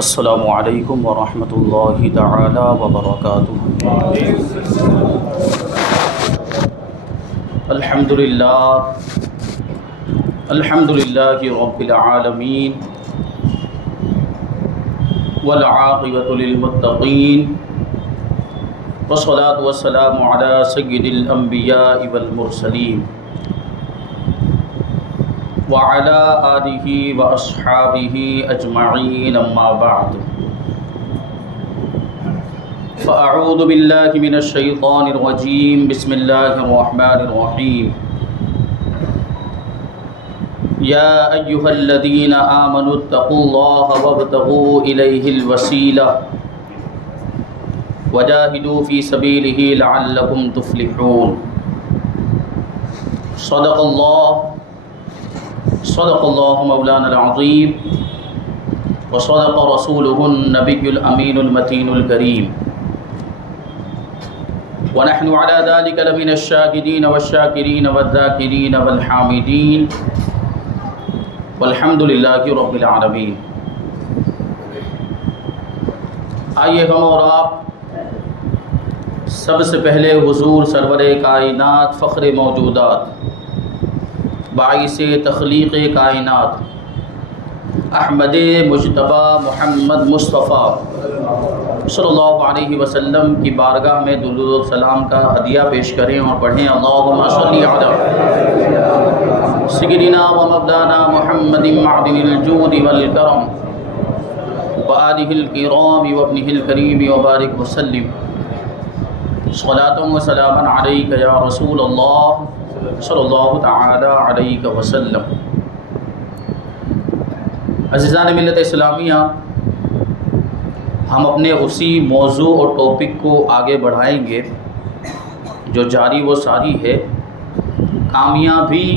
السلام علیکم ورحمۃ اللہ تعالی وبرکاتہ۔ الحمد للہ رب العالمین والعاقبۃ للمتقین والصلاة والسلام علی سید الانبیاء والمرسلین وعلى آلہ واصحابہ اجمعین، اما بعد فاعوذ باللہ من الشیطان الرجیم، بسم اللہ الرحمن الرحیم۔ یا ایہا الذین آمنوا اتقوا اللہ وابتغوا الیہ الوسیلہ وجاہدوا فی سبیلہ لعلکم تفلحون۔ صدق اللہ مولانا العظیم وصدق رسولہ النبی الامین المتین الکریم، ونحن على ذلك لمن الشاهدين والشاکرین والذاکرین والحامدین، والحمد للہ رب العالمین۔ آئیے ہم اور آپ سب سے پہلے حضور سرور کائنات، فخر موجودات، باعث تخلیق کائنات، احمد مجتبی محمد مصطفیٰ صلی اللہ علیہ وسلم کی بارگاہ میں درود و سلام کا ہدیہ پیش کریں اور پڑھیں۔ اللہم صلی علی سیدنا و مولانا محمد معدن الجود والکرم وآلہ الکرام وابنہ الکریم وبارک وسلم، صلاۃ و سلاما علیک یا رسول اللہ صلی اللہ تعالی علیہ وسلم۔ عزیزان ملت اسلامیہ، ہم اپنے اسی موضوع اور ٹاپک کو آگے بڑھائیں گے جو جاری و ساری ہے، کامیابی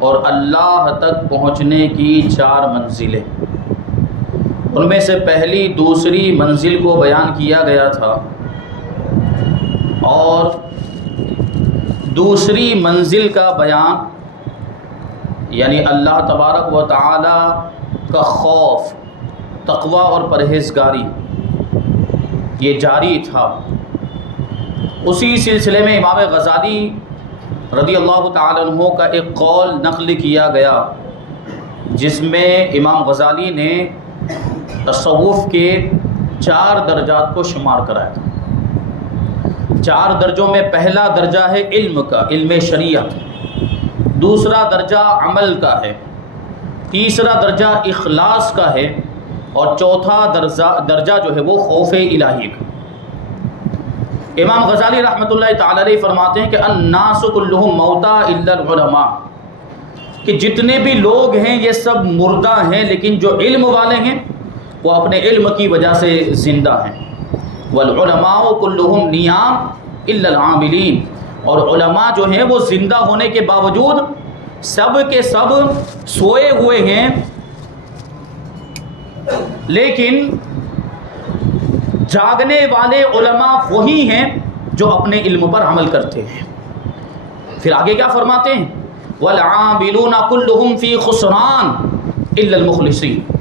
اور اللہ تک پہنچنے کی 4 منزلیں۔ ان میں سے پہلی دوسری منزل کو بیان کیا گیا تھا، اور دوسری منزل کا بیان یعنی اللہ تبارک و تعالی کا خوف، تقوی اور پرہیزگاری، یہ جاری تھا۔ اسی سلسلے میں امام غزالی رضی اللہ تعالی عنہ کا ایک قول نقل کیا گیا، جس میں امام غزالی نے تصوف کے 4 درجات کو شمار کرایا تھا۔ 4 درجوں میں پہلا درجہ ہے علم کا، علم شریعت، دوسرا درجہ عمل کا ہے، تیسرا درجہ اخلاص کا ہے، اور چوتھا درجہ جو ہے وہ خوف الہی کا۔ امام غزالی رحمۃ اللہ تعالی علیہ فرماتے ہیں کہ الناس کلہم موتى الا العلماء، کہ جتنے بھی لوگ ہیں یہ سب مردہ ہیں، لیکن جو علم والے ہیں وہ اپنے علم کی وجہ سے زندہ ہیں۔ والعلماء کلہم نیام الا العاملین، اور علماء جو ہیں وہ زندہ ہونے کے باوجود سب کے سب سوئے ہوئے ہیں، لیکن جاگنے والے علماء وہی ہیں جو اپنے علم پر عمل کرتے ہیں۔ پھر آگے کیا فرماتے ہیں؟ والعاملون کلہم فی خسران الا المخلصین،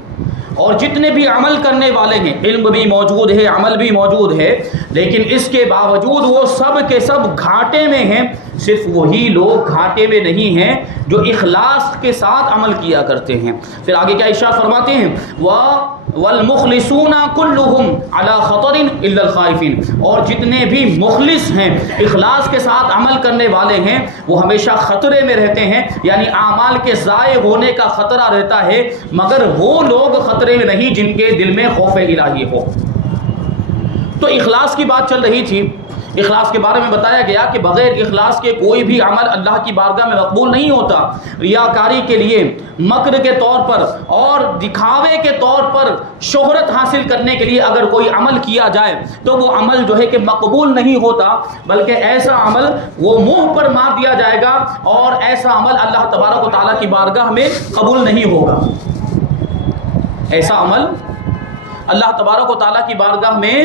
اور جتنے بھی عمل کرنے والے ہیں، علم بھی موجود ہے، عمل بھی موجود ہے، لیکن اس کے باوجود وہ سب کے سب گھاٹے میں ہیں، صرف وہی لوگ گھاٹے میں نہیں ہیں جو اخلاص کے ساتھ عمل کیا کرتے ہیں۔ پھر آگے کیا ارشاد فرماتے ہیں؟ والمخلصون کلہم علی خطر الا الخائفین، اور جتنے بھی مخلص ہیں، اخلاص کے ساتھ عمل کرنے والے ہیں، وہ ہمیشہ خطرے میں رہتے ہیں، یعنی اعمال کے ضائع ہونے کا خطرہ رہتا ہے، مگر وہ لوگ خطرے میں نہیں جن کے دل میں خوف الہی ہو۔ تو اخلاص کی بات چل رہی تھی، اخلاص کے بارے میں بتایا گیا کہ بغیر اخلاص کے کوئی بھی عمل اللہ کی بارگاہ میں مقبول نہیں ہوتا۔ ریاکاری کے لیے، مکر کے طور پر اور دکھاوے کے طور پر، شہرت حاصل کرنے کے لیے اگر کوئی عمل کیا جائے تو وہ عمل جو ہے کہ مقبول نہیں ہوتا، بلکہ ایسا عمل وہ منہ پر مار دیا جائے گا، اور ایسا عمل اللہ تبارک و تعالیٰ کی بارگاہ میں قبول نہیں ہوگا۔ ایسا عمل اللہ تبارک و تعالیٰ کی بارگاہ میں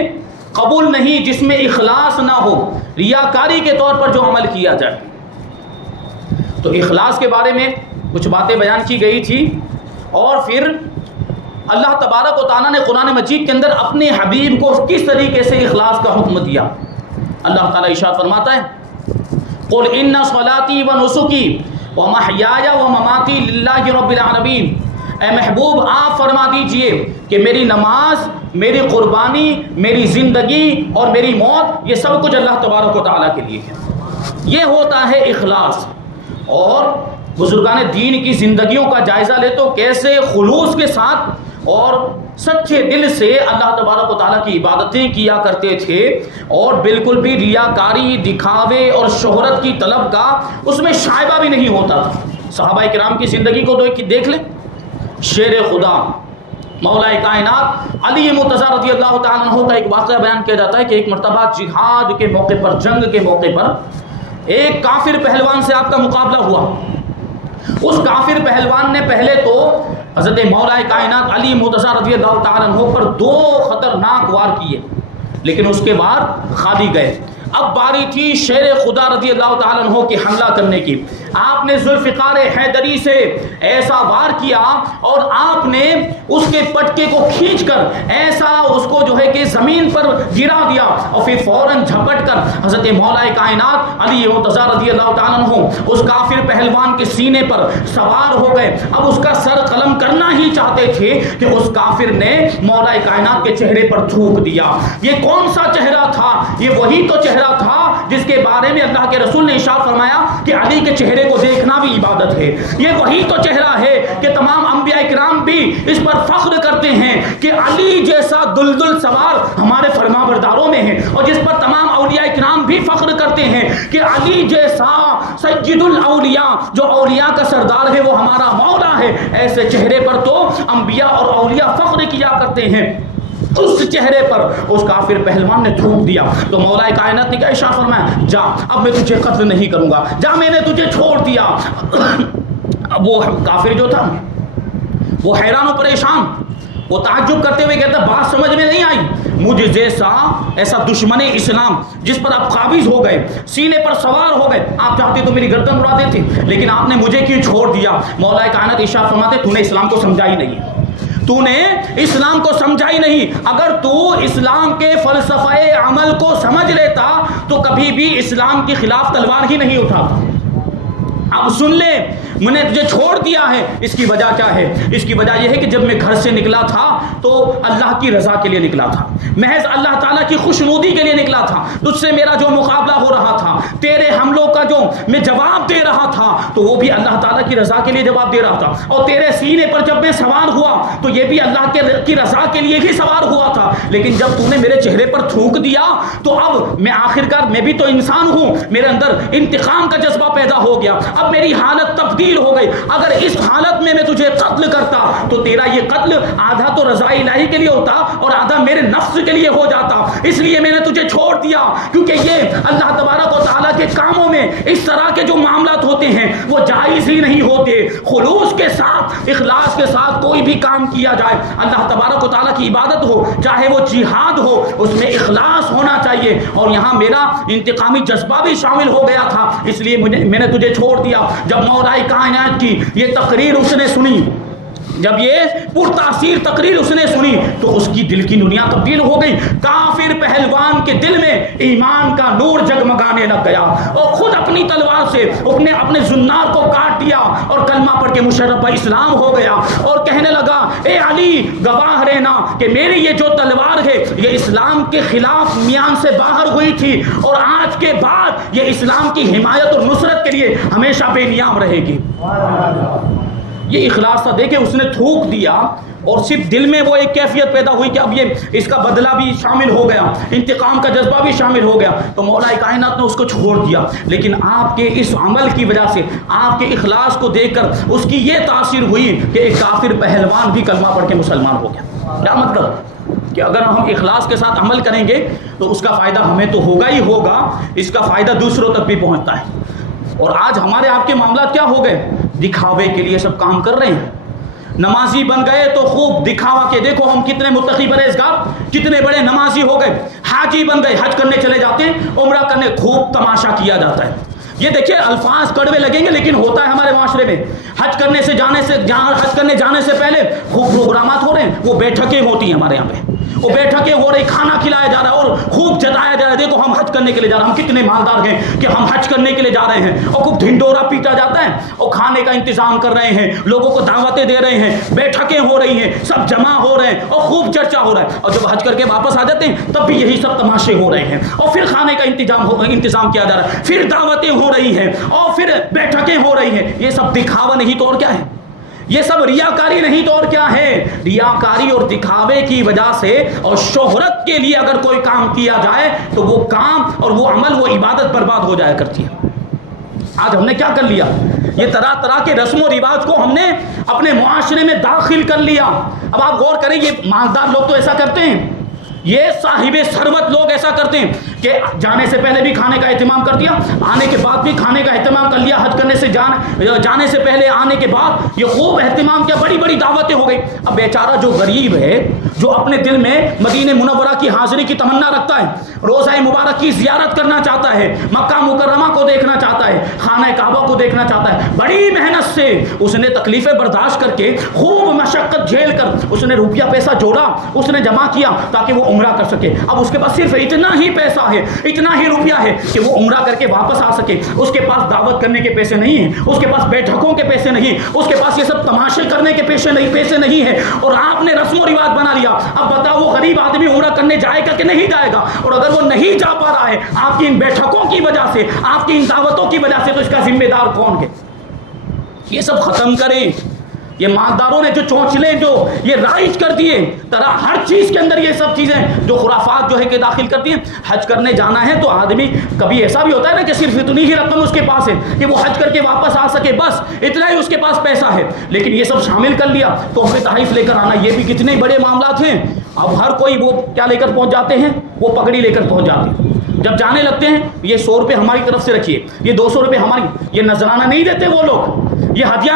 قبول نہیں جس میں اخلاص نہ ہو، ریاکاری کے طور پر جو عمل کیا جائے۔ تو اخلاص کے بارے میں کچھ باتیں بیان کی گئی تھی، اور پھر اللہ تبارک و تعالیٰ نے قرآن مجید کے اندر اپنے حبیب کو کس طریقے سے اخلاص کا حکم دیا. اللہ تعالیٰ ارشاد فرماتا ہے قل ان صلاتی و نسکی و محیای و مماتی للہ رب العالمین. اے محبوب آپ فرما دیجئے کہ میری نماز، میری قربانی، میری زندگی اور میری موت یہ سب کچھ اللہ تبارک و تعالیٰ کے لیے ہے. یہ ہوتا ہے اخلاص. اور بزرگان دین کی زندگیوں کا جائزہ لے تو کیسے خلوص کے ساتھ اور سچے دل سے اللہ تبارک و تعالیٰ کی عبادتیں کیا کرتے تھے، اور بالکل بھی ریاکاری، دکھاوے اور شہرت کی طلب کا اس میں شائبہ بھی نہیں ہوتا تھا. صحابہ کرام کی زندگی کو دیکھ لیں. شیر خدا مولا کائنات علی مرتضیٰ رضی اللہ تعالیٰ عنہ کا ایک واقعہ بیان کیا جاتا ہے کہ ایک مرتبہ جہاد کے موقع پر، جنگ کے موقع پر ایک کافر پہلوان سے آپ کا مقابلہ ہوا. اس کافر پہلوان نے پہلے تو حضرت مولا کائنات علی مرتضیٰ رضی اللہ تعالیٰ عنہ پر 2 خطرناک وار کیے، لیکن اس کے بعد خالی گئے. اب باری تھی شیر خدا رضی اللہ تعالیٰ عنہ کی حملہ کرنے کی. آپ نے ذوالفقار حیدری سے ایسا وار کیا اور آپ نے اس کے پٹکے کو کھینچ کر ایسا اس کو جو ہے کہ زمین پر گرا دیا، اور پھر فوراً جھپٹ کر حضرت مولا کائنات علی مرتضیٰ رضی اللہ تعالیٰ عنہ اس کافر پہلوان کے سینے پر سوار ہو گئے. اب اس کا سر قلم کرنا ہی چاہتے تھے کہ اس کافر نے مولا کائنات کے چہرے پر تھوک دیا. یہ کون سا چہرہ تھا؟ یہ وہی تو چہرہ تھا جس کے بارے میں اللہ کے رسول نے ارشاد فرمایا کہ علی کے چہرے کو دیکھنا بھی عبادت ہے. یہ وہی تو چہرہ ہے کہ تمام انبیاء کرام بھی اس پر فخر کرتے ہیں کہ علی جیسا دلدل سوار ہمارے فرما برداروں میں ہے، اور جس پر تمام اولیاء کرام بھی فخر کرتے ہیں کہ علی جیسا سید الاولیاء، جو اولیاء کا سردار ہے، وہ ہمارا مولا ہے. ایسے چہرے پر تو انبیاء اور اولیاء فخر کیا کرتے ہیں. اس چہرے پر اس کافر پہلوان نے تھوک دیا تو مولا کائنات نے کیا ارشاد فرمایا، جا اب میں تجھے قتل نہیں کروں گا، جا میں نے تجھے چھوڑ دیا. اب وہ کافر جو تھا وہ حیران و پریشان، وہ تعجب کرتے ہوئے کہتا بات سمجھ میں نہیں آئی. مجھ جیسا ایسا دشمن اسلام جس پر آپ قابض ہو گئے، سینے پر سوار ہو گئے، آپ چاہتے تو میری گردن اڑا دیتے، لیکن آپ نے مجھے کیوں چھوڑ دیا؟ مولا کائنات ارشاد فرماتے تو نے اسلام کو سمجھا ہی نہیں، تو نے اسلام کو سمجھا ہی نہیں. اگر تو اسلام کے فلسفہ عمل کو سمجھ لیتا تو کبھی بھی اسلام کے خلاف تلوار ہی نہیں اٹھاتا. اب سن لے، میں نے تجھے چھوڑ دیا ہے. اس کی وجہ کیا ہے؟ اس کی وجہ یہ ہے کہ جب میں گھر سے نکلا تھا تو اللہ کی رضا کے لیے نکلا تھا، محض اللہ تعالیٰ کی خوشنودی کے لیے نکلا تھا. تجھ سے میرا جو مقابلہ ہو رہا تھا، تیرے حملوں کا جو میں جواب دے رہا تھا، تو وہ بھی اللہ تعالیٰ کی رضا کے لیے جواب دے رہا تھا. اور تیرے سینے پر جب میں سوار ہوا تو یہ بھی اللہ کی رضا کے لیے ہی سوار ہوا تھا. لیکن جب تو نے میرے چہرے پر تھوک دیا تو اب میں آخرکار میں بھی تو انسان ہوں، میرے اندر انتقام کا جذبہ پیدا ہو گیا. اب میری حالت تبدیل ہو گئی. اگر اس حالت میں تجھے قتل کرتا تو تیرا یہ قتل آدھا تو رضا الہی کے لیے ہوتا اور آدھا میرے نفس کے لیے ہو جاتا. اس لیے میں نے تجھے چھوڑ دیا، کیونکہ یہ اللہ تبارک و تعالیٰ کے کاموں میں اس طرح کے جو معاملات ہوتے ہیں وہ جائز ہی نہیں ہوتے. خلوص کے ساتھ، اخلاص کے ساتھ کوئی بھی کام کیا جائے، اللہ تبارک و تعالیٰ کی عبادت ہو، چاہے وہ جہاد ہو، اس میں اخلاص ہونا چاہیے. اور یہاں میرا انتقامی جذبہ بھی شامل ہو گیا تھا، اس لیے میں نے تجھے چھوڑ دیا. جب مولا کائنات کی یہ تقریر اس نے سنی، جب یہ پرتاثیر تقریر اس نے سنی تو اس کی دل کی دنیا تبدیل ہو گئی. کافر پہلوان کے دل میں ایمان کا نور جگمگانے لگ گیا اور خود اپنی تلوار سے اپنے زنار کو کاٹ دیا اور کلمہ پڑھ کے مشرف اسلام ہو گیا اور کہنے لگا اے علی گواہ رہنا کہ میری یہ جو تلوار ہے یہ اسلام کے خلاف میان سے باہر ہوئی تھی اور آج کے بعد یہ اسلام کی حمایت اور نصرت کے لیے ہمیشہ بے نیام رہے گی. یہ اخلاص تھا. دیکھیں اس نے تھوک دیا اور صرف دل میں وہ ایک کیفیت پیدا ہوئی کہ اب یہ اس کا بدلہ بھی شامل ہو گیا، انتقام کا جذبہ بھی شامل ہو گیا. تو مولا کائنات نے اس کو چھوڑ دیا. لیکن آپ کے اس عمل کی وجہ سے، آپ کے اخلاص کو دیکھ کر اس کی یہ تاثیر ہوئی کہ ایک کافر پہلوان بھی کلمہ پڑھ کے مسلمان ہو گیا. کیا مطلب کہ اگر ہم اخلاص کے ساتھ عمل کریں گے تو اس کا فائدہ ہمیں تو ہوگا ہی ہوگا، اس کا فائدہ دوسروں تک بھی پہنچتا ہے. اور آج ہمارے آپ کے معاملات کیا ہو گئے؟ دکھاوے کے لیے سب کام کر رہے ہیں. نمازی بن گئے تو خوب دکھاوا کے دیکھو ہم کتنے متقی پرہیزگار، کتنے بڑے نمازی ہو گئے. حاجی بن گئے، حج کرنے چلے جاتے ہیں، عمرہ کرنے، خوب تماشا کیا جاتا ہے. یہ دیکھیے الفاظ کڑوے لگیں گے لیکن ہوتا ہے ہمارے معاشرے میں. حج کرنے جانے سے پہلے خوب پروگرامات ہو رہے ہیں, وہ بیٹھکیں ہوتی ہیں ہمارے یہاں پہ, وہ بیٹھکیں ہو رہی, کھانا کھلایا جا رہا ہے اور خوب جتایا جا رہا ہے دیکھو ہم حج کرنے کے لیے جا رہے ہیں, ہم کتنے مالدار ہیں کہ ہم حج کرنے کے لیے جا رہے ہیں, اور خوب ڈھنڈورا پیٹا جاتا ہے اور کھانے کا انتظام کر رہے ہیں, لوگوں کو دعوتیں دے رہے ہیں, بیٹھکیں ہو رہی ہیں, سب جمع ہو رہے ہیں اور خوب چرچا ہو رہا ہے, اور جب حج کر کے واپس آ جاتے ہیں تب بھی یہی سب تماشے ہو رہے ہیں, اور پھر کھانے کا انتظام کیا جا رہا ہے, پھر دعوتیں ہو رہی ہیں اور پھر بیٹھکیں ہو رہی ہیں. یہ سب دکھاوا نہیں تو اور کیا ہے, یہ سب ریاکاری نہیں تو اور کیا ہے. ریاکاری اور دکھاوے کی وجہ سے اور شہرت کے لیے اگر کوئی کام کیا جائے تو وہ کام اور وہ عمل, وہ عبادت برباد ہو جایا کرتی ہے. آج ہم نے کیا کر لیا, یہ طرح طرح کے رسم و رواج کو ہم نے اپنے معاشرے میں داخل کر لیا. اب آپ غور کریں, یہ مالدار لوگ تو ایسا کرتے ہیں, یہ صاحب ثروت لوگ ایسا کرتے ہیں کہ جانے سے پہلے بھی کھانے کا اہتمام کر دیا, آنے کے بعد بھی کھانے کا اہتمام کر لیا, حج کرنے سے جانے سے پہلے آنے کے بعد یہ خوب اہتمام کیا, بڑی بڑی دعوتیں ہو گئی. اب بیچارہ جو غریب ہے, جو اپنے دل میں مدینہ منورہ کی حاضری کی تمنا رکھتا ہے, روضہ مبارک کی زیارت کرنا چاہتا ہے, مکہ مکرمہ کو دیکھنا چاہتا ہے, خانہ کعبہ کو دیکھنا چاہتا ہے, بڑی محنت سے اس نے تکلیفیں برداشت کر کے, خوب مشقت جھیل کر اس نے روپیہ پیسہ جوڑا, اس نے جمع کیا تاکہ وہ عمرہ کر سکے. اب اس کے پاس صرف اتنا ہی پیسہ ہے, اتنا ہی روپیہ ہے کہ وہ عمرہ کر کے واپس آ سکے. اس کے پاس دعوت کرنے کے پیسے نہیں ہیں, اس کے پاس بیٹھکوں کے پیسے نہیں, اس کے پاس یہ سب تماشے کرنے کے پیسے نہیں ہیں, اور آپ نے رسم و رواج بنا لیا. اب بتاؤ وہ غریب آدمی عمرہ کرنے جائے گا کہ نہیں جائے گا؟ اور اگر وہ نہیں جا پا رہا ہے آپ کی ان بیٹھکوں کی وجہ سے, آپ کی ان دعوتوں کی وجہ سے, تو اس کا ذمہ دار کون ہے؟ یہ سب ختم کریں. یہ مالداروں نے جو چونچلے جو یہ رائج کر دیے, طرح ہر چیز کے اندر یہ سب چیزیں جو خرافات جو ہے کہ داخل کرتی ہیں. حج کرنے جانا ہے تو آدمی, کبھی ایسا بھی ہوتا ہے نا کہ صرف اتنی ہی رقم اس کے پاس ہے کہ وہ حج کر کے واپس آ سکے, بس اتنا ہی اس کے پاس پیسہ ہے. لیکن یہ سب شامل کر لیا تو ہمیں تحائف لے کر آنا, یہ بھی کتنے بڑے معاملات ہیں. اب ہر کوئی وہ کیا لے کر پہنچ جاتے ہیں, وہ پگڑی لے کر پہنچ جاتے ہیں. جب جانے لگتے ہیں یہ 100 روپے ہماری طرف سے رکھیے, یہ 200 روپے ہماری, یہ نذرانہ نہیں دیتے وہ لوگ, یہ ہدیہ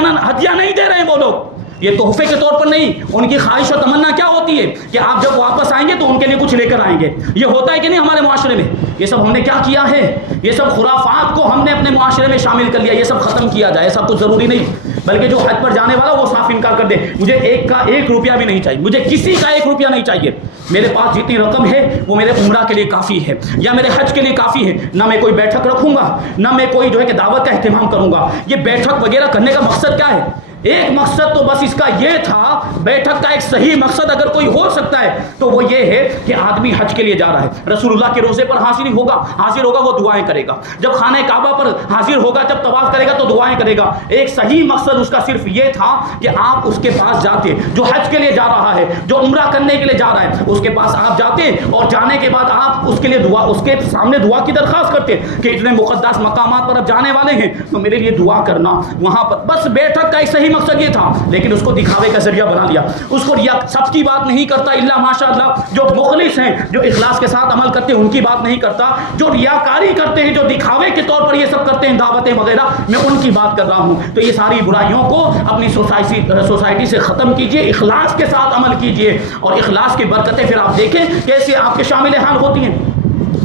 نہیں دے رہے ہیں وہ لوگ, یہ تحفے کے طور پر نہیں. ان کی خواہش و تمنا کیا ہوتی ہے کہ آپ جب واپس آئیں گے تو ان کے لیے کچھ لے کر آئیں گے. یہ ہوتا ہے کہ نہیں ہمارے معاشرے میں؟ یہ سب ہم نے کیا کیا ہے, یہ سب خرافات کو ہم نے اپنے معاشرے میں شامل کر لیا. یہ سب ختم کیا جائے, ایسا کچھ ضروری نہیں, بلکہ جو حج پر جانے والا وہ صاف انکار کر دے, مجھے ایک کا 1 روپیہ بھی نہیں چاہیے, مجھے کسی کا 1 روپیہ نہیں چاہیے, میرے پاس جتنی رقم ہے وہ میرے عمرہ کے لیے کافی ہے یا میرے حج کے لیے کافی ہے. نہ میں کوئی بیٹھک رکھوں گا, نہ میں کوئی جو ہے کہ دعوت کا اہتمام کروں گا. یہ بیٹھک وغیرہ کرنے کا مقصد کیا ہے؟ ایک مقصد تو بس اس کا یہ تھا, بیٹھک کا ایک صحیح مقصد اگر کوئی ہو سکتا ہے تو وہ یہ ہے کہ آدمی حج کے لیے جا رہا ہے, رسول اللہ کے روزے پر حاضر ہوگا وہ دعائیں کرے گا, جب خانہ کعبہ پر حاضر ہوگا, جب طواف کرے گا تو دعائیں کرے گا. ایک صحیح مقصد اس کا صرف یہ تھا کہ آپ اس کے پاس جاتے, جو حج کے لیے جا رہا ہے, جو عمرہ کرنے کے لیے جا رہا ہے, اس کے پاس آپ جاتے اور جانے کے بعد آپ اس کے لیے دعا, اس کے سامنے دعا کی درخواست کرتے کہ اتنے مقدس مقامات پر اب جانے والے ہیں تو میرے لیے دعا کرنا وہاں پر. بس بیٹھک کا ایک صحیح مقصد یہ تھا, لیکن اس کو دکھاوے کا ذریعہ بنا لیا. اس کو سب کی بات نہیں کرتا الا ماشاء اللہ, جو مخلص ہیں, جو اخلاص کے ساتھ عمل کرتے ہیں ان کی بات نہیں کرتا, جو ریاکاری کرتے ہیں, جو دکھاوے کے طور پر یہ سب کرتے ہیں دعوتیں وغیرہ, میں ان کی بات کر رہا ہوں. تو یہ ساری برائیوں کو اپنی سوسائٹی سے ختم کیجئے, اخلاص کے ساتھ عمل کیجئے, اور اخلاص کی برکتیں پھر آپ دیکھیں کیسے آپ کے شامل حال ہوتی ہیں.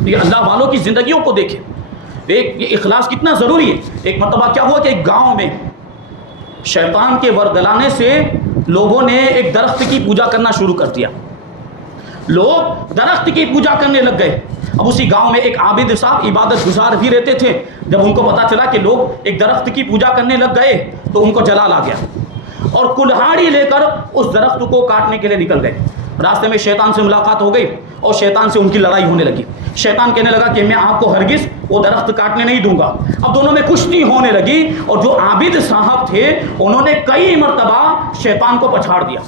یہ اللہ والوں کی زندگیوں کو دیکھیں, یہ اخلاص کتنا ضروری ہے. ایک مرتبہ کیا ہوا کہ ایک گاؤں میں شیطان کے ورگلانے سے لوگوں نے ایک درخت کی پوجا کرنا شروع کر دیا. لوگ درخت کی پوجا کرنے لگ گئے. اب اسی گاؤں میں ایک عابد صاحب عبادت گزار بھی رہتے تھے. جب ان کو پتا چلا کہ لوگ ایک درخت کی پوجا کرنے لگ گئے تو ان کو جلال آ گیا اور کلہاڑی لے کر اس درخت کو کاٹنے کے لیے نکل گئے. راستے میں شیطان سے ملاقات ہو گئی اور شیطان سے ان کی لڑائی ہونے لگی. شیطان کہنے لگا کہ میں آپ کو ہرگز وہ درخت کاٹنے نہیں دوں گا. اب دونوں میں کشتی ہونے لگی اور جو عابد صاحب تھے انہوں نے کئی مرتبہ شیطان کو پچھاڑ دیا.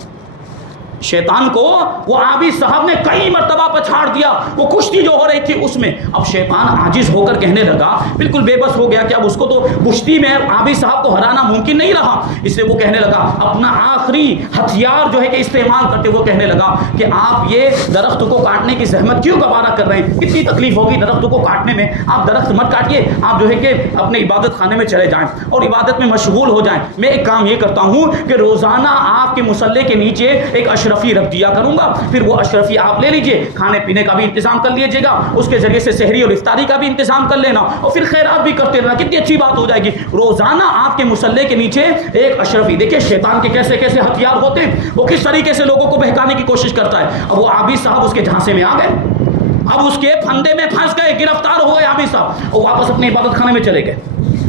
شیطان کو وہ عابد صاحب نے کئی مرتبہ پچھاڑ دیا. وہ کشتی جو ہو رہی تھی اس میں اب شیطان عاجز ہو کر کہنے لگا, بالکل بے بس ہو گیا کہ اب اس کو تو کشتی میں عابد صاحب کو ہرانا ممکن نہیں رہا. اس سے وہ کہنے لگا, اپنا آخری ہتھیار جو ہے کہ استعمال کرتے وہ کہنے لگا کہ آپ یہ درخت کو کاٹنے کی زحمت کیوں گوارا کر رہے ہیں, کتنی تکلیف ہوگی درخت کو کاٹنے میں. آپ درخت مت کاٹیے, آپ جو ہے کہ اپنے عبادت خانے میں چلے جائیں اور عبادت میں مشغول ہو جائیں. میں ایک کام یہ کرتا ہوں کہ روزانہ آپ کے مصلے کے نیچے ایک اشرفی رکھ دیا کروں گا، پھر وہ اشرفی آپ لے لیجئے، کھانے پینے کا بھی انتظام کر لیجیے گا، اس کے ذریعے سے سحری اور افطاری کا بھی انتظام کر لینا، اور پھر خیرات بھی کرتے رہنا، کتنی اچھی بات ہو جائے گی۔ روزانہ آپ کے مصلے کے نیچے ایک اشرفی، دیکھیں شیطان کے کیسے کیسے ہتھیار ہوتے ہیں، وہ کس طریقے سے لوگوں کو بہکانے کی کوشش کرتا ہے۔ اب وہ عابد صاحب اس کے جھانسے میں آ گئے، اب اس کے پھندے میں پھنس گئے، گرفتار ہو گئے عابد صاحب، اور واپس اپنے عبادت خانے میں چلے گئے۔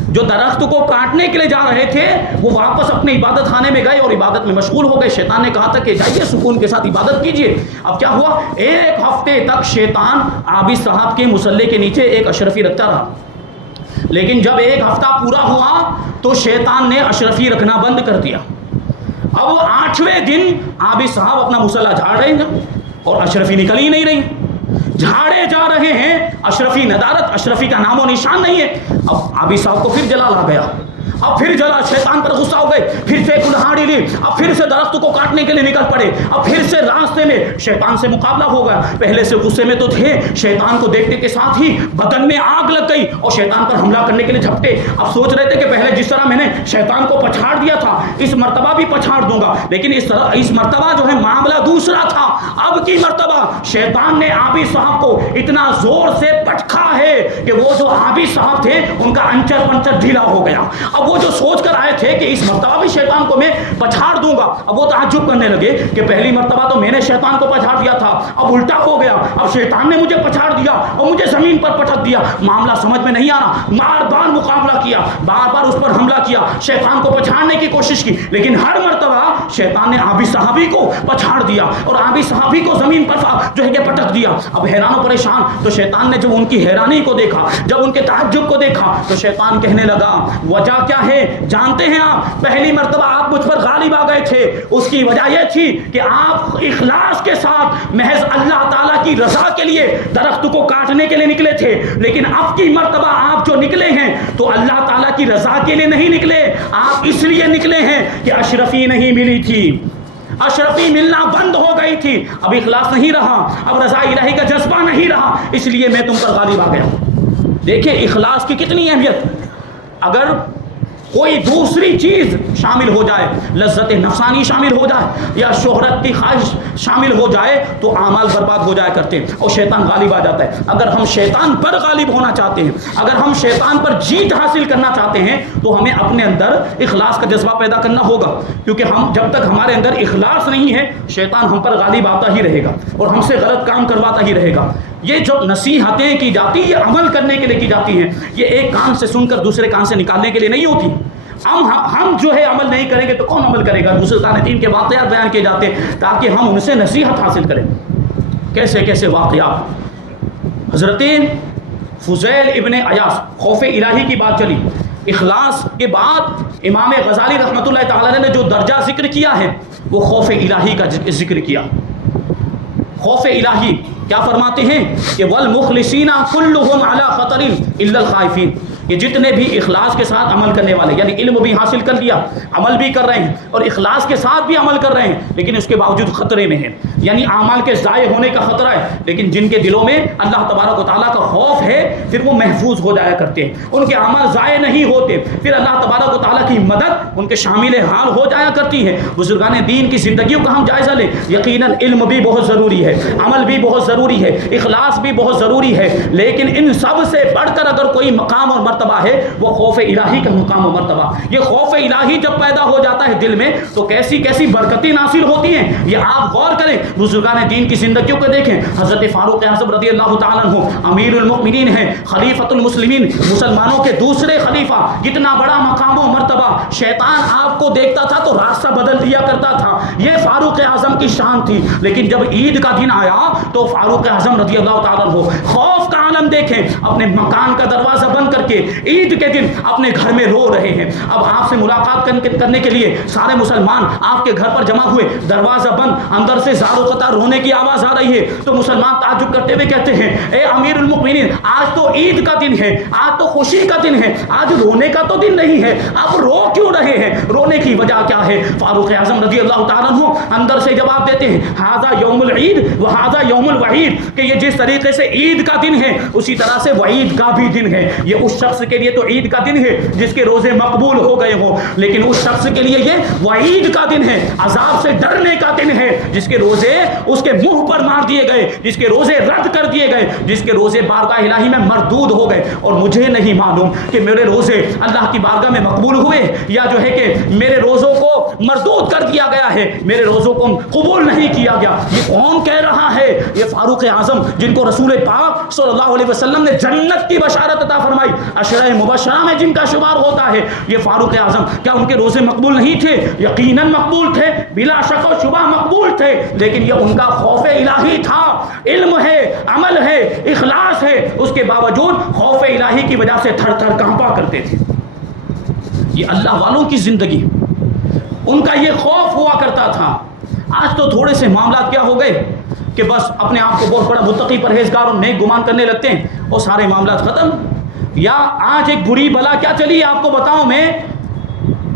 جو درخت کو کاٹنے کے لیے جا رہے تھے وہ واپس اپنے عبادت خانے میں گئے اور عبادت میں مشغول ہو گئے۔ شیطان نے کہا تھا کہ جائیے سکون کے ساتھ عبادت کیجیے۔ اب کیا ہوا، ایک ہفتے تک شیطان عابد صاحب کے مصلے کے نیچے ایک اشرفی رکھتا رہا، لیکن جب ایک ہفتہ پورا ہوا تو شیطان نے اشرفی رکھنا بند کر دیا۔ اب 8ویں دن عابد صاحب اپنا مصلہ جھاڑ رہے ہیں اور اشرفی نکل ہی نہیں رہی، جھاڑے جا رہے ہیں، اشرفی ندارت، اشرفی کا نام و نشان نہیں ہے۔ اب عابد صاحب کو پھر جلال آ گیا، اب پھر جلا، شیطان پر غصہ ہو گئے، پھر سے کلہاڑی لی، اب پھر سے درخت کو کاٹنے کے لیے نکل پڑے، اب پھر سے راستے میں شیطان سے مقابلہ ہو گیا۔ پہلے سے غصے میں تو تھے، شیطان کو دیکھتے کے ساتھ ہی بدن میں آگ لگ گئی اور شیطان پر حملہ کرنے کے لیے جھپٹے۔ اب سوچ رہے تھے کہ پہلے جس طرح میں نے شیطان کو پچھاڑ دیا تھا اس مرتبہ بھی پچھاڑ دوں گا، لیکن اس مرتبہ جو ہے معاملہ دوسرا تھا۔ اب کی مرتبہ شیطان نے عابد صاحب کو اتنا زور سے پٹکا ہے کہ وہ جو عابد صاحب تھے ان کا انچر پنچر ڈھیلا ہو گیا۔ اب وہ جو سوچ کر آئے تھے کہ اس مرتبہ بھی شیطان کو میں پچھاڑ دوں گا، اب وہ تعجب کرنے لگے کہ پہلی مرتبہ تو میں نے شیطان کو پچھاڑ دیا تھا، اب الٹا ہو گیا، اب شیطان نے مجھے پچھاڑ دیا اور مجھے زمین پر پٹک دیا۔ معاملہ سمجھ میں نہیں آنا، بار بار مقابلہ کیا، بار بار اس پر حملہ کیا، شیطان کو پچھاڑنے کی کوشش کی، لیکن ہر مرتبہ شیطان نے عابد صحابی کو پچھاڑ دیا اور عابد صحابی کو زمین پر جو ہے کہ پٹک دیا۔ اب حیران و پریشان تو شیطان نے جب ان کی حیرانی کو دیکھا، جب ان کے تعجب کو دیکھا تو شیطان کہنے لگا وجہ کیا ہے جانتے ہیں آپ؟ پہلی مرتبہ آپ مجھ پر غالب آ گئے تھے، اس کی وجہ یہ تھی کہ آپ اخلاص کے ساتھ محض اللہ تعالیٰ کی رضا کے لیے درخت کو کاٹنے کے لیے نکلے تھے، لیکن اب کی مرتبہ آپ جو نکلے ہیں تو اللہ تعالیٰ کی رضا کے لیے نہیں نکلے، آپ اس لیے نکلے ہیں کہ اشرفی نہیں ملی تھی، اشرفی ملنا بند ہو گئی تھی، اب اخلاص نہیں رہا، اب رضا الہی کا جذبہ نہیں رہا، اس لیے میں تم پر غالب آ گیا۔ دیکھیں اخلاص کی کتنی اہمیت، اگر کوئی دوسری چیز شامل ہو جائے، لذت نفسانی شامل ہو جائے یا شہرت کی خواہش شامل ہو جائے تو اعمال برباد ہو جایا کرتے ہیں اور شیطان غالب آ جاتا ہے۔ اگر ہم شیطان پر غالب ہونا چاہتے ہیں، اگر ہم شیطان پر جیت حاصل کرنا چاہتے ہیں تو ہمیں اپنے اندر اخلاص کا جذبہ پیدا کرنا ہوگا، کیونکہ ہم جب تک ہمارے اندر اخلاص نہیں ہے شیطان ہم پر غالب آتا ہی رہے گا اور ہم سے غلط کام کرواتا ہی رہے گا۔ یہ جو نصیحتیں کی جاتی ہیں یہ عمل کرنے کے لیے کی جاتی ہیں، یہ ایک کان سے سن کر دوسرے کان سے نکالنے کے لیے نہیں ہوتی۔ ہم جو ہے عمل نہیں کریں گے تو کون عمل کرے گا؟ بزرگان کے واقعات بیان کیے جاتے ہیں تاکہ ہم ان سے نصیحت حاصل کریں۔ کیسے کیسے واقعات، حضرت فضیل ابن عیاض، خوف الہی کی بات چلی، اخلاص کے بعد امام غزالی رحمۃ اللہ تعالی نے جو درجہ ذکر کیا ہے وہ خوف الہی کا ذکر کیا۔ خوف الہی کیا فرماتے ہیں کہ والمخلصین کلهم علی خطر الا الخائفین، یہ جتنے بھی اخلاص کے ساتھ عمل کرنے والے، یعنی علم بھی حاصل کر لیا، عمل بھی کر رہے ہیں اور اخلاص کے ساتھ بھی عمل کر رہے ہیں لیکن اس کے باوجود خطرے میں ہیں، یعنی اعمال کے ضائع ہونے کا خطرہ ہے، لیکن جن کے دلوں میں اللہ تبارک و تعالیٰ کا خوف ہے پھر وہ محفوظ ہو جایا کرتے ہیں، ان کے اعمال ضائع نہیں ہوتے، پھر اللہ تبارک و تعالیٰ کی مدد ان کے شامل حال ہو جایا کرتی ہے۔ بزرگان دین کی زندگیوں کا ہم جائزہ لیں، یقیناً علم بھی بہت ضروری ہے، عمل بھی بہت ضروری ہے، اخلاص بھی بہت ضروری ہے، لیکن ان سب سے بڑھ کر اگر کوئی مقام اور مرتبہ ہے وہ خوف الہی کا مقام و مرتبہ۔ یہ خوف الہی جب پیدا ہو جاتا ہے دل میں تو کیسی کیسی برکتیں ناصل ہوتی ہیں، یہ آپ غور کریں، بزرگان دین کی زندگیوں کو دیکھیں۔ حضرت فاروق اعظم رضی اللہ تعالیٰ عنہ امیر المؤمنین ہیں، خلیفۃ المسلمین، مسلمانوں کے دوسرے خلیفہ، کتنا بڑا مقام و مرتبہ، شیطان آپ کو دیکھتا تھا تو راستہ بدل دیا کرتا تھا، یہ فاروق اعظم کی شان تھی، لیکن جب عید کا دن آیا تو فاروق اعظم رضی اللہ تعالیٰ عنہ خوف کا عالم دیکھیں، اپنے مکان کا دروازہ بند کر کے عید کے دن اپنے گھر میں رو رہے ہیں۔ اب آپ سے ملاقات کرنے کے لیے سارے مسلمان آپ کے گھر پر جمع ہوئے، دروازہ بند، اندر سے زار و قطار رونے کی آواز آ رہی ہے، تو مسلمان تعجب کرتے ہوئے کہتے ہیں اے امیر المؤمنین آج تو عید کا دن ہے، آج تو خوشی کا دن ہے، آج رونے کا تو دن نہیں ہے، آپ رو کیوں رہے ہیں؟ رونے کی وجہ کیا ہے؟ فاروق اعظم رضی اللہ تعالیٰ عنہ اندر سے جواب دیتے ہیں ھذا یوم العید و ھذا یوم الوعید، کہ یہ جس طریقے سے عید کا دن ہے اسی طرح سے وعید کا بھی دن ہے، یہ اس شخص شخص کے لیے تو عید کا دن ہے جس کے روزے مقبول ہو گئے ہوں، لیکن اس شخص کے لیے یہ وعید کا دن ہے، عذاب سے ڈرنے کا دن ہے، جس کے روزے اس کے منہ پر مار دیے گئے، جس کے روزے رد کر دیے گئے، جس کے روزے بارگاہ الہی میں مردود ہو گئے۔ اور مجھے نہیں معلوم کہ میرے روزے اللہ کی بارگاہ میں مقبول ہوئے یا جو ہے کہ میرے روزوں کو مردود کر دیا گیا ہے، میرے روزوں کو قبول نہیں کیا گیا۔ یہ کون کہہ رہا ہے؟ یہ فاروق اعظم، جن کو رسول پاک صلی اللہ علیہ وسلم نے جنت کی بشارت عطا فرمائی، عشرہ مبشرہ میں جن کا شمار ہوتا ہے، یہ فاروق اعظم، کیا ان کے روزے مقبول نہیں تھے؟ یقیناً مقبول تھے، بلا شک و شبہ مقبول تھے، لیکن یہ ان کا خوف الہی تھا۔ علم ہے، عمل ہے، اخلاص ہے، اس کے باوجود خوف الہی کی وجہ سے تھر تھر کانپا کرتے تھے۔ یہ اللہ والوں کی زندگی، ان کا یہ خوف ہوا کرتا تھا۔ آج تو تھوڑے سے معاملات کیا ہو گئے کہ بس اپنے آپ کو بہت بڑا متقی پرہیزگار اور نیک گمان کرنے لگتے ہیں اور سارے معاملات ختم۔ یا آج ایک بری بلا کیا چلی آپ کو بتاؤں میں،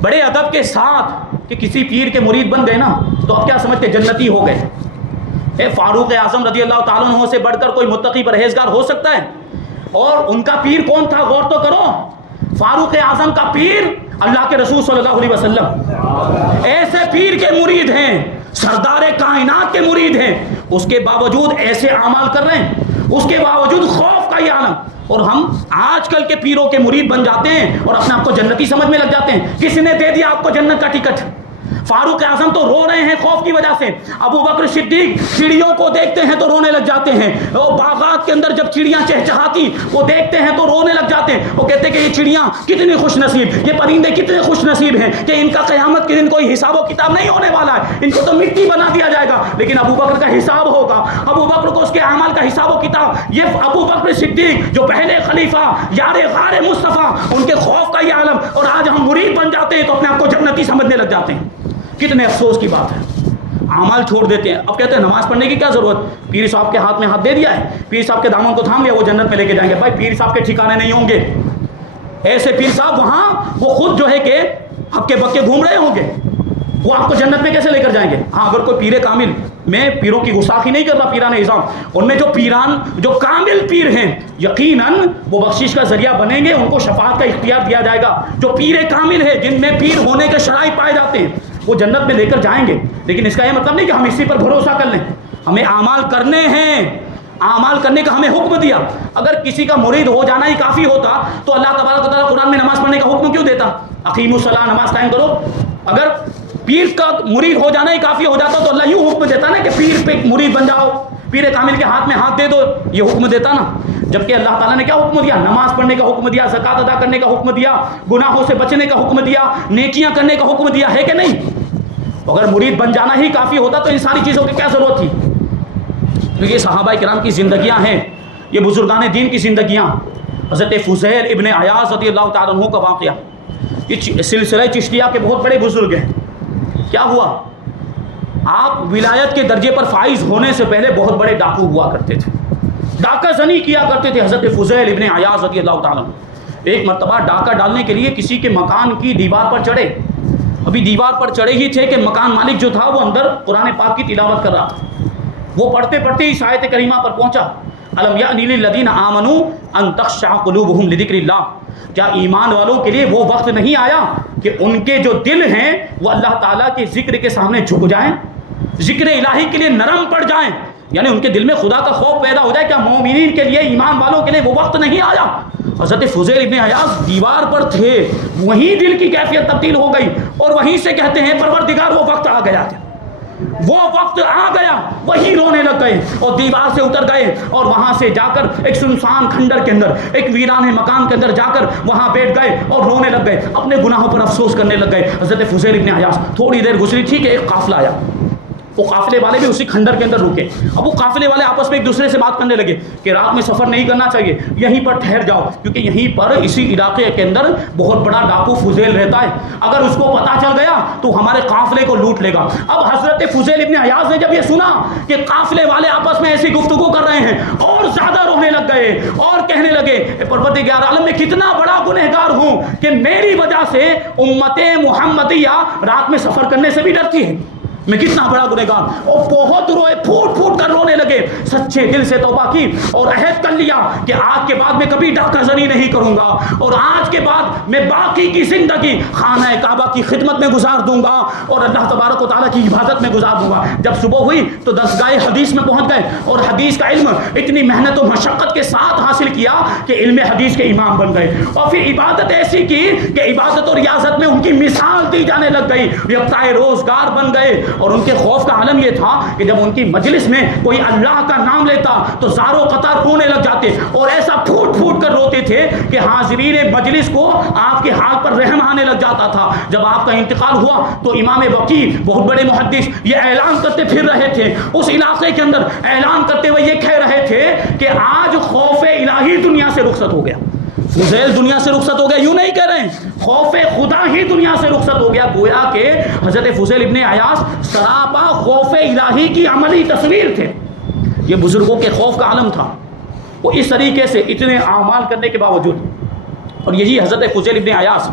بڑے ادب کے ساتھ، کہ کسی پیر کے مرید بن گئے نا تو اب کیا سمجھتے جنتی ہو گئے۔ اے فاروق اعظم رضی اللہ تعالیٰ عنہ سے بڑھ کر کوئی متقی پرہیزگار ہو سکتا ہے؟ اور ان کا پیر کون تھا غور تو کرو۔ فاروق اعظم کا پیر اللہ کے رسول صلی اللہ علیہ وسلم، ایسے پیر کے مرید ہیں، سردار کائنات کے مرید ہیں، اس کے باوجود ایسے اعمال کر رہے ہیں، اس کے باوجود خوف کا یہ عالم۔ اور ہم آج کل کے پیروں کے مرید بن جاتے ہیں اور اپنے آپ کو جنتی سمجھ میں لگ جاتے ہیں۔ کس نے دے دیا آپ کو جنت کا ٹکٹ؟ فاروق اعظم تو رو رہے ہیں خوف کی وجہ سے۔ ابو بکر صدیق چڑیوں کو دیکھتے ہیں تو رونے لگ جاتے ہیں، وہ باغات کے اندر جب چڑیاں چہچہاتی وہ دیکھتے ہیں تو رونے لگ جاتے ہیں، وہ کہتے ہیں کہ یہ چڑیاں کتنی خوش نصیب، یہ پرندے کتنے خوش نصیب ہیں کہ ان کا قیامت کے دن کوئی حساب و کتاب نہیں ہونے والا ہے، ان کو تو مٹی بنا دیا جائے گا، لیکن ابو بکر کا حساب ہوگا، ابو بکر کو اس کے اعمال کا حساب و کتاب۔ یہ ابو بکر صدیق جو پہلے خلیفہ یار غار مصطفیٰ، ان کے خوف کا یہ عالم، اور آج ہم مرید بن جاتے ہیں تو اپنے آپ کو جنتی سمجھنے لگ جاتے ہیں۔ کتنے افسوس کی بات ہے، اعمال چھوڑ دیتے ہیں۔ اب کہتے ہیں نماز پڑھنے کی کیا ضرورت، پیر صاحب کے ہاتھ میں ہاتھ دے دیا ہے، پیر صاحب کے دامن کو تھام لیا، وہ جنت میں لے کے جائیں گے۔ بھائی پیر صاحب کے ٹھکانے نہیں ہوں گے، ایسے پیر صاحب وہاں وہ خود جو ہے کہ ہکے بکے گھوم رہے ہوں گے، وہ آپ کو جنت میں کیسے لے کر جائیں گے؟ ہاں اگر کوئی پیر کامل، میں پیروں کی گستاخی نہیں کر رہا، پیران نظام، ان میں جو پیران جو کامل پیر ہیں یقیناً وہ بخشش کا ذریعہ بنیں گے، ان کو شفاعت کا اختیار دیا جائے گا۔ جو پیر کامل ہے، جن میں پیر ہونے کے شرائط پائے جاتے ہیں، وہ جنت میں لے کر جائیں گے۔ لیکن اس کا یہ مطلب نہیں کہ ہم اسی پر بھروسہ کر لیں، ہمیں اعمال کرنے ہیں، اعمال کرنے کا ہمیں حکم دیا۔ اگر کسی کا مرید ہو جانا ہی کافی ہوتا تو اللہ تبارک و تعالیٰ قرآن میں نماز پڑھنے کا حکم کیوں دیتا؟ اقیموا الصلاۃ، نماز قائم کرو۔ اگر پیر کا مرید ہو جانا ہی کافی ہو جاتا تو اللہ یوں حکم دیتا نا کہ پیر پہ مرید بن جاؤ، پیر کامل کے ہاتھ میں ہاتھ دے دو، یہ حکم دیتا نا۔ جبکہ اللہ تعالیٰ نے کیا حکم دیا؟ نماز پڑھنے کا حکم دیا، زکوٰۃ ادا کرنے کا حکم دیا، گناہوں سے بچنے کا حکم دیا، نیکیاں کرنے کا حکم دیا ہے کہ نہیں؟ اگر مرید بن جانا ہی کافی ہوتا تو ان ساری چیزوں کی کیا ضرورت تھی؟ تو یہ صحابہ کرام کی زندگیاں ہیں، یہ بزرگان دین کی زندگیاں۔ حضرت فضیل ابن عیاض رضی اللہ تعالیٰ عنہ کا واقعہ، یہ سلسلہ چشتیہ کے بہت بڑے بزرگ ہیں۔ کیا ہوا؟ آپ ولایت کے درجے پر فائز ہونے سے پہلے بہت بڑے ڈاکو ہوا کرتے تھے، ڈاکہ زنی کیا کرتے تھے حضرت فضیل ابن عیاض رضی اللہ تعالیٰ عنہ۔ ایک مرتبہ ڈاکہ ڈالنے کے لیے کسی کے مکان کی دیوار پر چڑھے، ابھی دیوار پر چڑھے ہی تھے کہ مکان مالک جو تھا وہ اندر قرآن پاک کی تلاوت کر رہا تھا۔ وہ پڑھتے پڑھتے اس آیت کریمہ پر پہنچا، الم یأنی للذین آمنوا ان تخشع قلوبہم لذکر اللہ، کیا ایمان والوں کے لیے وہ وقت نہیں آیا کہ ان کے جو دل ہیں وہ اللہ تعالیٰ کے ذکر کے سامنے جھک جائیں، ذکر الہی کے لیے نرم پڑ جائیں، یعنی ان کے دل میں خدا کا خوف پیدا ہو جائے۔ کیا مومنین کے لیے، ایمان والوں کے لیے وہ وقت نہیں آیا؟ حضرت فضیل ابن عیاض دیوار پر تھے، وہیں دل کی کیفیت تبدیل ہو گئی اور وہیں سے کہتے ہیں پروردگار وہ وقت آ گیا تھا، وہ وقت آ گیا، وہی رونے لگ گئے اور دیوار سے اتر گئے اور وہاں سے جا کر ایک سنسان کھنڈر کے اندر، ایک ویران مکان کے اندر جا کر وہاں بیٹھ گئے اور رونے لگ گئے، اپنے گناہوں پر افسوس کرنے لگ گئے۔ حضرت فضیل ابن عیاض تھوڑی دیر گزری تھی کہ ایک قافلہ آیا، وہ قافلے والے بھی اسی کھنڈر کے اندر رکے۔ اب وہ قافلے والے آپس میں ایک دوسرے سے بات کرنے لگے کہ رات میں سفر نہیں کرنا چاہیے، یہیں پر ٹھہر جاؤ، کیونکہ یہیں پر اسی علاقے کے اندر بہت بڑا ڈاکو فضیل رہتا ہے، اگر اس کو پتہ چل گیا تو ہمارے قافلے کو لوٹ لے گا۔ اب حضرت فضیل ابن عیاض نے جب یہ سنا کہ قافلے والے آپس میں ایسی گفتگو کر رہے ہیں اور زیادہ رونے لگ گئے اور کہنے لگے پروردگار عالم میں کتنا بڑا گنہگار ہوں کہ میری وجہ سے امت محمدیہ رات میں سفر کرنے سے بھی ڈرتی ہے، میں کتنا بڑا گنہگار۔ اور بہت روئے، پھوٹ پھوٹ کر رونے لگے۔ سچی سچے دل سے توبہ کی اور عہد کر لیا کہ آج کے بعد میں کبھی ڈاکہ زنی نہیں کروں گا اور آج کے بعد میں باقی کی زندگی خانہ کعبہ کی خدمت میں گزار دوں گا اور اللہ تبارک و تعالیٰ کی عبادت میں گزار دوں گا. جب صبح ہوئی تو دستگاہ حدیث میں پہنچ گئے اور حدیث کا علم اتنی محنت و مشقت کے ساتھ حاصل کیا کہ علم حدیث کے امام بن گئے اور پھر عبادت ایسی کی کہ عبادت اور ریاضت میں ان کی مثال دی جانے لگ گئی. یافتہ روزگار بن گئے اور ان کے خوف کا عالم یہ تھا کہ جب ان کی مجلس میں کوئی اللہ کا نام لیتا تو زاروں قطار رونے لگ جاتے اور ایسا پھوٹ پھوٹ کر روتے تھے کہ حاضرین مجلس کو آپ کے حال پر رحم آنے لگ جاتا تھا. جب آپ کا انتقال ہوا تو امام وقی بہت بڑے محدث یہ اعلان کرتے پھر رہے تھے اس علاقے کے اندر, اعلان کرتے ہوئے یہ کہہ رہے تھے کہ آج خوف الہی دنیا سے رخصت ہو گیا. فضیل دنیا سے رخصت ہو گیا یوں نہیں کہہ رہے ہیں, خوف خدا ہی دنیا سے رخصت ہو گیا. گویا کہ حضرت فضیل ابن عیاض سراپا خوف الہی کی عملی تصویر تھے. یہ بزرگوں کے خوف کا عالم تھا. وہ اس طریقے سے اتنے اعمال کرنے کے باوجود, اور یہی حضرت فضیل ابن عیاض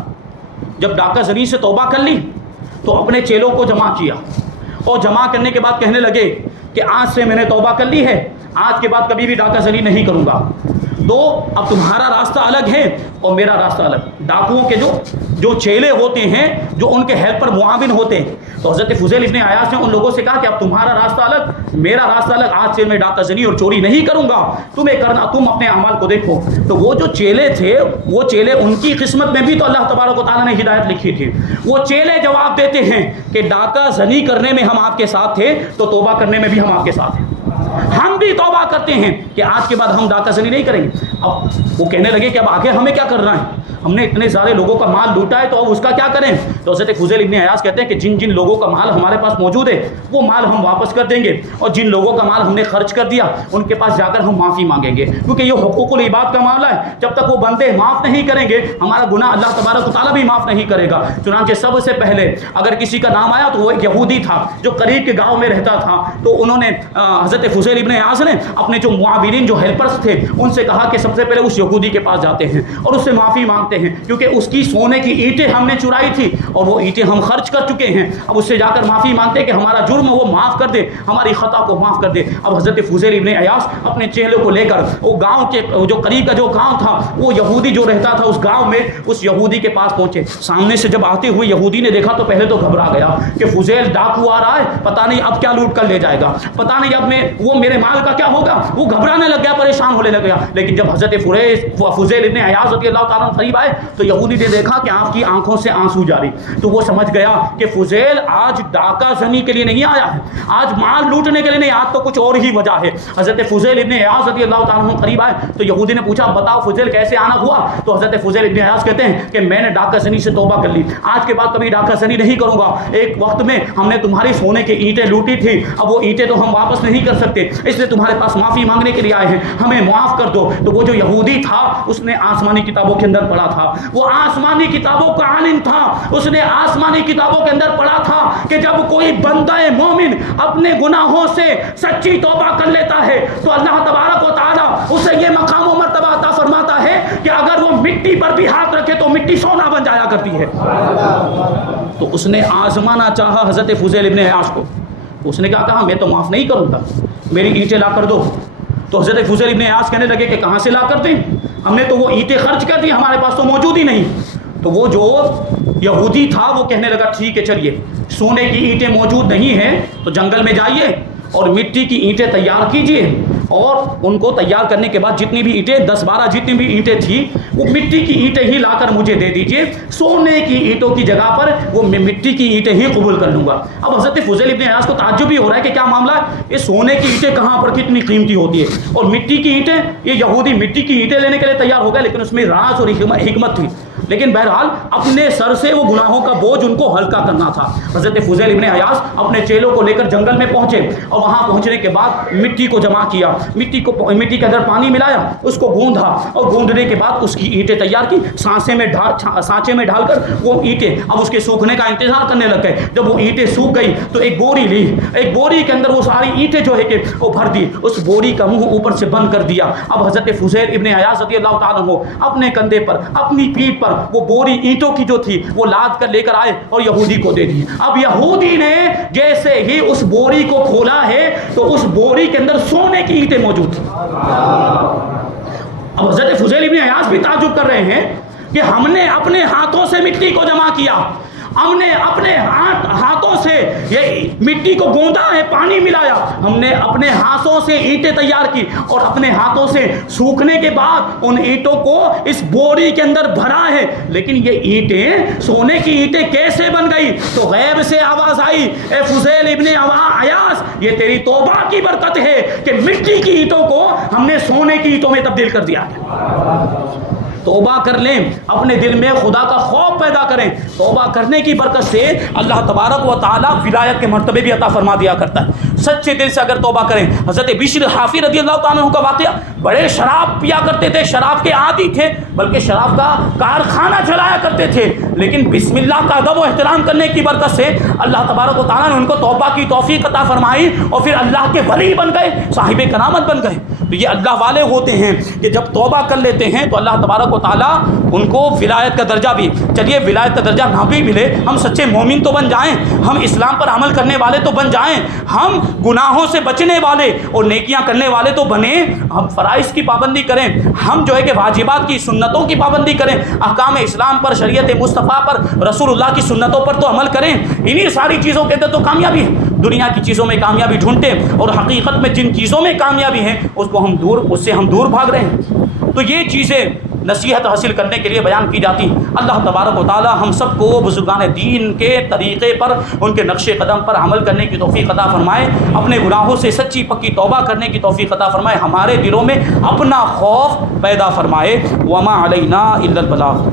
جب ڈاکہ زنی سے توبہ کر لی تو اپنے چیلوں کو جمع کیا اور جمع کرنے کے بعد کہنے لگے کہ آج سے میں نے توبہ کر لی ہے, آج کے بعد کبھی بھی ڈاکہ زنی نہیں کروں گا. تو اب تمہارا راستہ الگ ہے اور میرا راستہ الگ. ڈاکوؤں کے جو چیلے ہوتے ہیں جو ان کے ہیلپ پر معاون ہوتے ہیں, تو حضرت فضیل ابن عیاض نے ان لوگوں سے کہا کہ اب تمہارا راستہ الگ میرا راستہ الگ, آج سے میں ڈاکہ زنی اور چوری نہیں کروں گا, تمہیں کرنا تم اپنے اعمال کو دیکھو. تو وہ جو چیلے تھے وہ چیلے ان کی قسمت میں بھی تو اللہ تبارک و تعالیٰ نے ہدایت لکھی تھی. وہ چیلے جواب دیتے ہیں کہ ڈاکہ زنی کرنے میں ہم آپ کے ساتھ تھے تو توبہ کرنے میں بھی ہم آپ کے ساتھ ہیں, ہم بھی توبہ کرتے ہیں کہ آج کے بعد ہم ڈاکہ زنی نہیں کریں گے. اب وہ کہنے لگے کہ اب آگے ہمیں کیا کرنا ہے, ہم نے اتنے سارے لوگوں کا مال لوٹا ہے تو اب اس کا کیا کریں. تو حضرت فضیل ابن عیاض کہتے ہیں کہ جن جن لوگوں کا مال ہمارے پاس موجود ہے وہ مال ہم واپس کر دیں گے اور جن لوگوں کا مال ہم نے خرچ کر دیا ان کے پاس جا کر ہم معافی مانگیں گے, کیونکہ یہ حقوق العباد کا معاملہ ہے. جب تک وہ بندے معاف نہیں کریں گے ہمارا گناہ اللہ تبارک و تعالیٰ بھی معاف نہیں کرے گا. چنانچہ سب سے پہلے اگر کسی کا نام آیا تو وہ ایک یہودی تھا جو قریب کے گاؤں میں رہتا تھا. تو انہوں نے حضرت فضیل ابن عیاض نے اپنے جو معاونین جو ہیلپرز تھے ان سے کہا کہ سب سے پہلے اس یہودی کے پاس جاتے ہیں اور اس سے معافی مانگتے ہیں, کیونکہ اس کی سونے کی اینٹیں ہم نے چرائی تھی اور وہ اینٹیں ہم خرچ کر چکے ہیں. اب اس سے جا کر معافی مانگتے کہ ہمارا جرم وہ معاف کر دے, ہماری خطا کو معاف کر دے. اب حضرت فضیل ابن عیاض اپنے چیلوں کو لے کر وہ گاؤں کے جو قریب کا جو گاؤں تھا وہ یہودی جو رہتا تھا اس گاؤں میں اس یہودی کے پاس پہنچے. سامنے سے جب آتے ہوئے یہودی نے دیکھا تو پہلے تو گھبرا گیا کہ فضیل ڈاکو آ رہا ہے, پتہ نہیں اب کیا لوٹ کر لے جائے گا, پتہ نہیں اب وہ میرے مال کا کیا ہوگا. وہ گھبرانے لگ گیا, پریشان ہونے لگ گیا. لیکن جب حضرت فضیل ابن عیاض رضی اللہ تعالیٰ قریب آئے تو یہودی نے دیکھا کہ آپ کی آنکھوں سے آنسو جاری, تو وہ سمجھ گیا کہ فضیل آج ڈاکہ زنی کے لیے نہیں آیا ہے, آج مال لوٹنے کے لیے نہیں, آج تو کچھ اور ہی وجہ ہے. حضرت فضیل ابن عیاض رضی اللہ تعالیٰ قریب آئے تو یہودی نے پوچھا بتاؤ فضیل کیسے آنا ہوا. تو حضرت فضیل ابن عیاض کہتے ہیں کہ میں نے ڈاکہ زنی سے توبہ کر لی, آج کے بعد کبھی ڈاکہ زنی نہیں کروں گا. ایک وقت میں ہم نے تمہاری سونے کی اینٹیں لوٹی تھی, اب وہ اینٹیں تو ہم واپس نہیں کر سکتے, اس لیے تمہارے پاس معافی مانگنے کے لیے آئے ہیں, ہمیں معاف کر دو. تو وہ جو یہودی تھا اس نے آسمانی کتابوں کے اندر پڑھا تھا, وہ آسمانی کتابوں کا عالم تھا, اس نے آسمانی کتابوں کے اندر پڑھا تھا کہ جب کوئی بندہ مومن اپنے گناہوں سے سچی توبہ کر لیتا ہے تو اللہ تبارک و تعالیٰ اسے یہ مقام و مرتبہ عطا فرماتا ہے کہ اگر وہ مٹی پر بھی ہاتھ رکھے تو مٹی سونا بن جایا کرتی ہے. تو اس نے آزمانا چاہا حضرت فضیل ابن عیاض کو, اس نے کہا میں تو معاف نہیں کروں گا, میری اینٹیں لا کر دو. تو حضرت فضیل ابن عیاض کہنے لگے کہ کہاں سے لا کر دیں, ہم نے تو وہ اینٹیں خرچ کر دی, ہمارے پاس تو موجود ہی نہیں. تو وہ جو یہودی تھا وہ کہنے لگا ٹھیک ہے چلیے, سونے کی اینٹیں موجود نہیں ہیں تو جنگل میں جائیے اور مٹی کی اینٹیں تیار کیجئے, اور ان کو تیار کرنے کے بعد جتنی بھی اینٹیں 10-12 جتنی بھی اینٹیں تھیں وہ مٹی کی اینٹیں ہی لا کر مجھے دے دیجئے, سونے کی اینٹوں کی جگہ پر وہ میں مٹی کی اینٹیں ہی قبول کر لوں گا. اب حضرت فضیل ابن عیاض کو تعجب ہی ہو رہا ہے کہ کیا معاملہ ہے, یہ سونے کی اینٹیں کہاں پر کتنی قیمتی ہوتی ہے اور مٹی کی اینٹیں, یہ یہودی مٹی کی اینٹیں لینے کے لیے تیار ہو گیا, لیکن اس میں راز اور حکمت تھی. لیکن بہرحال اپنے سر سے وہ گناہوں کا بوجھ ان کو ہلکا کرنا تھا. حضرت فضیل ابن عیاض اپنے چیلوں کو لے کر جنگل میں پہنچے اور وہاں پہنچنے کے بعد مٹی کو جمع کیا, مٹی کے اندر پانی ملایا, اس کو گوندھا اور گوندھنے کے بعد اس کی اینٹیں تیار کی, سانچے میں ڈال کر وہ اینٹیں اب اس کے سوکھنے کا انتظار کرنے لگ گئے. جب وہ اینٹیں سوکھ گئی تو ایک بوری لی, ایک بوری کے اندر وہ ساری اینٹیں جو ہے کہ وہ بھر دی, اس بوری کا منہ اوپر سے بند کر دیا. اب حضرت فضیل ابن عیاض رضی اللہ تعالیٰ عنہ اپنے کندھے پر اپنی پیٹھ پر وہ بوری اینٹوں کی جو تھی وہ لاد کر لے کر آئے اور یہودی کو دے دی. اب یہودی نے جیسے ہی اس بوری کو کھولا ہے تو اس بوری کے اندر سونے کی اینٹیں موجود تھیں. اب حضرت فضیل ابن عیاض بھی تعجب کر رہے ہیں کہ ہم نے اپنے ہاتھوں سے مٹی کو جمع کیا, ہم نے اپنے ہاتھوں سے یہ مٹی کو گوندا ہے, پانی ملایا, ہم نے اپنے ہاتھوں سے اینٹیں تیار کی اور اپنے ہاتھوں سے سوکھنے کے بعد ان اینٹوں کو اس بوری کے اندر بھرا ہے, لیکن یہ اینٹیں سونے کی اینٹیں کیسے بن گئی؟ تو غیب سے آواز آئی, اے فضیل ابن عیاض, یہ تیری توبہ کی برکت ہے کہ مٹی کی اینٹوں کو ہم نے سونے کی اینٹوں میں تبدیل کر دیا ہے. توبہ کر لیں, اپنے دل میں خدا کا خوف پیدا کریں. توبہ کرنے کی برکت سے اللہ تبارک و تعالیٰ ولایت کے مرتبے بھی عطا فرما دیا کرتا ہے. سچے دل سے اگر توبہ کریں. حضرت بشر حافی رضی اللہ تعالیٰ عنہ کا واقعہ, بڑے شراب پیا کرتے تھے, شراب کے عادی تھے, بلکہ شراب کا کارخانہ چلایا کرتے تھے, لیکن بسم اللہ کا ادب و احترام کرنے کی برکت سے اللہ تبارک و تعالیٰ نے ان کو توبہ کی توفیق عطا فرمائی اور پھر اللہ کے ولی بن گئے, صاحب کرامت بن گئے. تو یہ اللہ والے ہوتے ہیں کہ جب توبہ کر لیتے ہیں تو اللہ تبارک و تعالیٰ ان کو ولایت کا درجہ بھی, چلیے ولایت کا درجہ نہ بھی ملے, ہم سچے مومن تو بن جائیں, ہم اسلام پر عمل کرنے والے تو بن جائیں, ہم گناہوں سے بچنے والے اور نیکیاں کرنے والے تو بنیں, ہم فرائض کی پابندی کریں, ہم جو ہے کہ واجبات کی سنتوں کی پابندی کریں, احکام اسلام پر, شریعت مصطفیٰ پر, رسول اللہ کی سنتوں پر تو عمل کریں. انہی ساری چیزوں کے اندر تو کامیابی ہے. دنیا کی چیزوں میں کامیابی ڈھونڈتے اور حقیقت میں جن چیزوں میں کامیابی ہے اس سے ہم دور بھاگ رہے ہیں. تو یہ چیزیں نصیحت حاصل کرنے کے لیے بیان کی جاتی. اللہ تبارک و تعالی ہم سب کو بزرگان دین کے طریقے پر, ان کے نقش قدم پر عمل کرنے کی توفیق عطا فرمائے, اپنے گناہوں سے سچی پکی توبہ کرنے کی توفیق عطا فرمائے, ہمارے دلوں میں اپنا خوف پیدا فرمائے. وما علینا الا البلاغ.